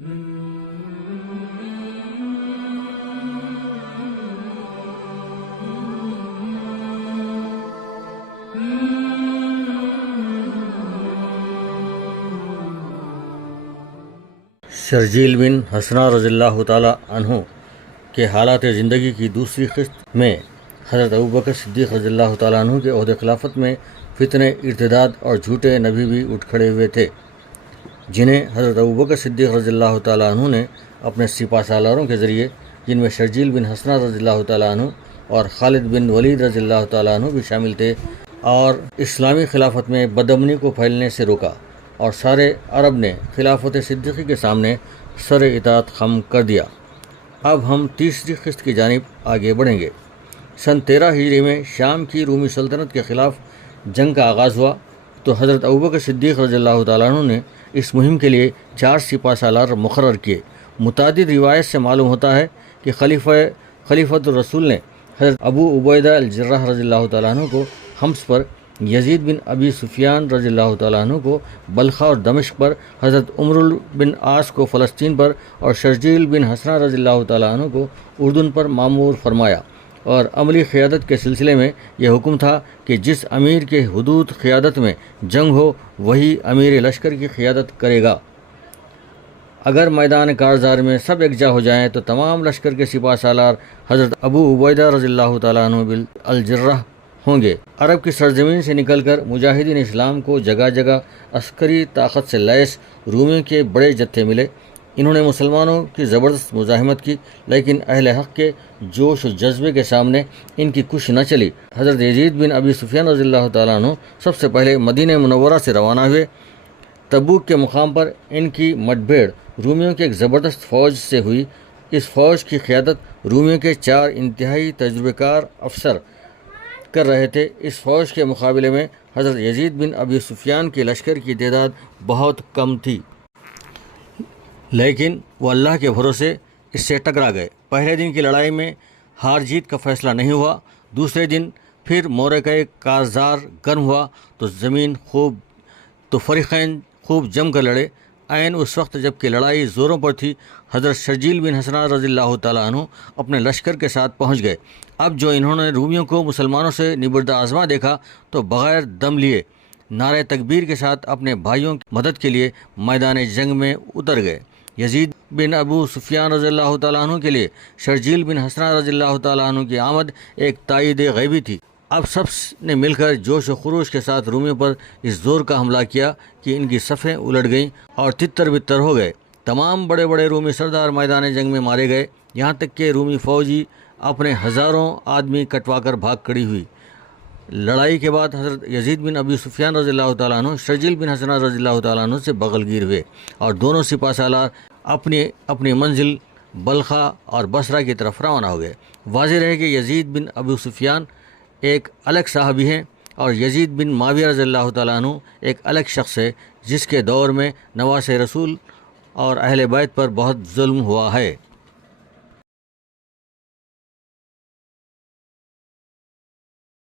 شرجیل بن حسنہ رضی اللہ تعالیٰ عنہ کے حالات زندگی کی دوسری قسط میں حضرت ابوبکر صدیق رضی اللہ تعالیٰ عنہ کے عہد خلافت میں فتنے، ارتداد اور جھوٹے نبی بھی اٹھ کھڑے ہوئے تھے، جنہیں حضرت ابوبکر صدیق رضی اللہ تعالیٰ عنہ نے اپنے سپہ سالاروں کے ذریعے، جن میں شرجیل بن حسنہ رضی اللہ تعالیٰ عنہ اور خالد بن ولید رضی اللہ تعالیٰ عنہ بھی شامل تھے، اور اسلامی خلافت میں بدامنی کو پھیلنے سے روکا، اور سارے عرب نے خلافت صدیقی کے سامنے سر اطاعت خم کر دیا۔ اب ہم تیسری قسط کی جانب آگے بڑھیں گے۔ سن 13 ہجری میں شام کی رومی سلطنت کے خلاف جنگ کا آغاز ہوا تو حضرت ابوبکر صدیق رضی اللہ تعالیٰ عنہ نے اس مہم کے لیے 4 سپہ سالار مقرر کیے۔ متعدد روایت سے معلوم ہوتا ہے کہ خلیفۃ الرسول نے حضرت ابو عبیدہ الجراح رضی اللہ تعالیٰ عنہ کو حمص پر، یزید بن ابی سفیان رضی اللہ تعالیٰ عنہ کو بلخا اور دمشق پر، حضرت عمرو بن عاص کو فلسطین پر اور شرجیل بن حسنہ رضی اللہ تعالیٰ عنہ کو اردن پر مامور فرمایا، اور عملی قیادت کے سلسلے میں یہ حکم تھا کہ جس امیر کے حدود قیادت میں جنگ ہو وہی امیر لشکر کی قیادت کرے گا۔ اگر میدان کارزار میں سب یکجا ہو جائیں تو تمام لشکر کے سپہ سالار حضرت ابو عبیدہ رضی اللہ تعالیٰ عنہ الجراح ہوں گے۔ عرب کی سرزمین سے نکل کر مجاہدین اسلام کو جگہ جگہ عسکری طاقت سے لیس رومیوں کے بڑے جتھے ملے۔ انہوں نے مسلمانوں کی زبردست مزاحمت کی، لیکن اہل حق کے جوش و جذبے کے سامنے ان کی کچھ نہ چلی۔ حضرت یزید بن ابی سفیان رضی اللہ تعالیٰ عنہ سب سے پہلے مدینہ منورہ سے روانہ ہوئے۔ تبوک کے مقام پر ان کی مڈبھیڑ رومیوں کی ایک زبردست فوج سے ہوئی۔ اس فوج کی قیادت رومیوں کے 4 انتہائی تجربہ کار افسر کر رہے تھے۔ اس فوج کے مقابلے میں حضرت یزید بن ابی سفیان کے لشکر کی تعداد بہت کم تھی، لیکن وہ اللہ کے بھروسے اس سے ٹکرا گئے۔ پہلے دن کی لڑائی میں ہار جیت کا فیصلہ نہیں ہوا۔ دوسرے دن پھر معرکہ کارزار گرم ہوا تو فریقین خوب جم کر لڑے۔ عین اس وقت جب کہ لڑائی زوروں پر تھی، حضرت شرجیل بن حسنہ رضی اللہ تعالیٰ عنہ اپنے لشکر کے ساتھ پہنچ گئے۔ اب جو انہوں نے رومیوں کو مسلمانوں سے نبرد آزما دیکھا تو بغیر دم لیے نعرہ تکبیر کے ساتھ اپنے بھائیوں کی مدد کے لیے میدان جنگ میں اتر گئے۔ یزید بن ابو سفیان رضی اللہ تعالیٰ عنہ کے لیے شرجیل بن حسنہ رضی اللہ تعالیٰ عنہ کی آمد ایک تائید غیبی تھی۔ اب سب نے مل کر جوش و خروش کے ساتھ رومیوں پر اس زور کا حملہ کیا کہ ان کی صفیں الٹ گئیں اور تتر بتر ہو گئے۔ تمام بڑے بڑے رومی سردار میدان جنگ میں مارے گئے، یہاں تک کہ رومی فوجی اپنے ہزاروں آدمی کٹوا کر بھاگ کھڑی ہوئی۔ لڑائی کے بعد حضرت یزید بن ابی سفیان رضی اللہ تعالیٰ عنہ شرجیل بن حسنہ رضی اللہ تعالیٰ عنہ سے بغل گیر ہوئے، اور دونوں سپہ سالار اپنی منزل بلخا اور بصرہ کی طرف روانہ ہو گئے۔ واضح رہے کہ یزید بن ابو سفیان ایک الگ صحابی ہیں اور یزید بن معاویہ رضی اللہ تعالیٰ عنہ ایک الگ شخص ہے جس کے دور میں نواس رسول اور اہل بیت پر بہت ظلم ہوا ہے۔